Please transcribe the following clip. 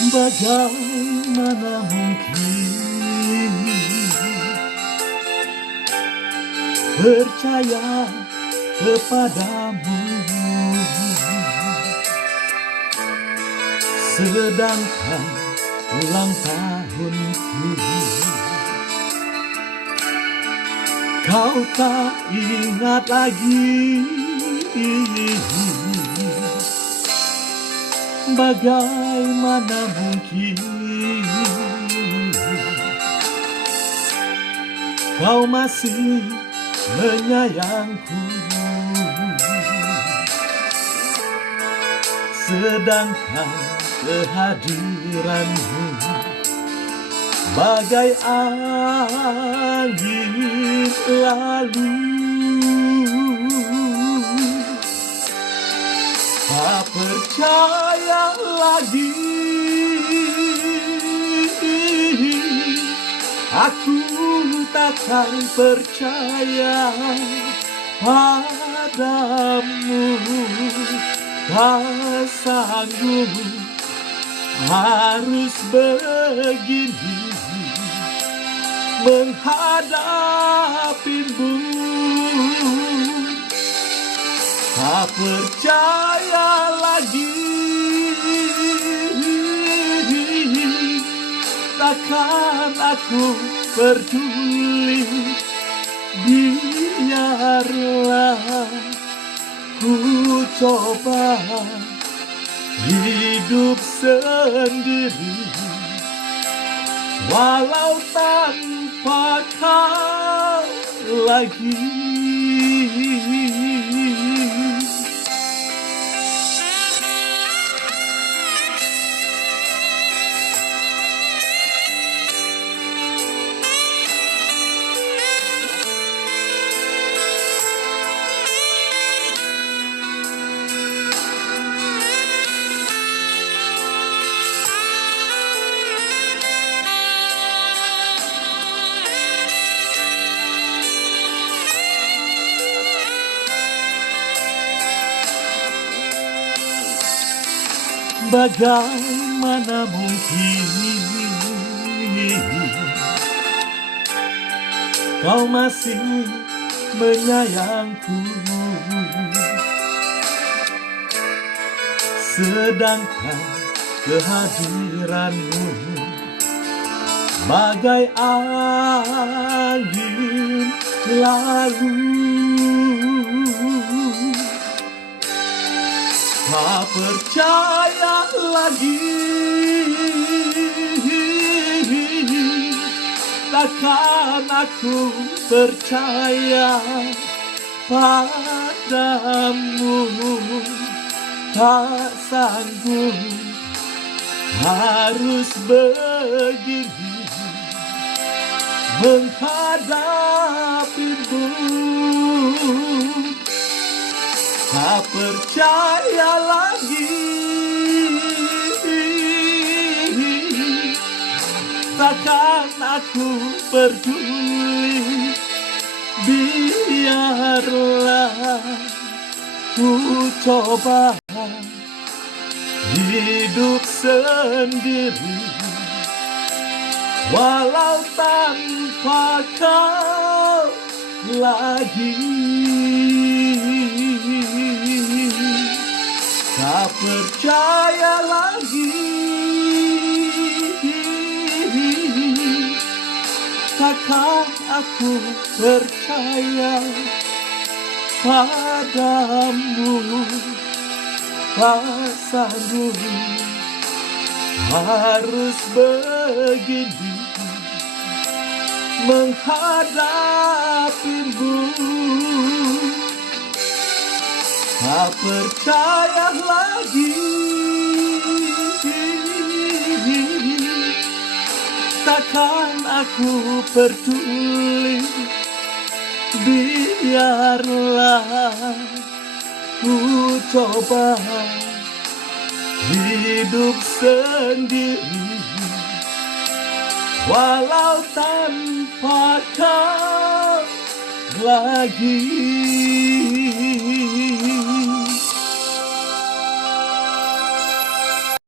Bagaimana mungkin percaya kepadamu, sedangkan ulang tahunku kau tak ingat lagi. Bagaimana mungkin kau masih menyayangku, sedangkan kehadiranmu bagai angin lalu. Tak percaya lagi, aku takkan percaya padamu. Tak sanggup harus begini menghadapimu. Tak percaya lagi, takkan aku peduli. Biarlah ku coba hidup sendiri, walau tanpa kau lagi. Bagaimana mungkin kau masih menyayangku, sedangkan kehadiranmu bagai angin lalu. Tak percaya lagi, takkan aku percaya padamu. Tak sanggup harus begini menghadapimu. Tak percaya lagi, takkan aku peduli. Biarlah ku coba hidup sendiri, walau tanpa kau lagi. Tak percaya lagi, takkan aku percaya padamu. Tak sanggup harus begini menghadapimu. Tak percaya lagi, takkan aku peduli. Biarlah ku coba hidup sendiri, walau tanpa kau lagi.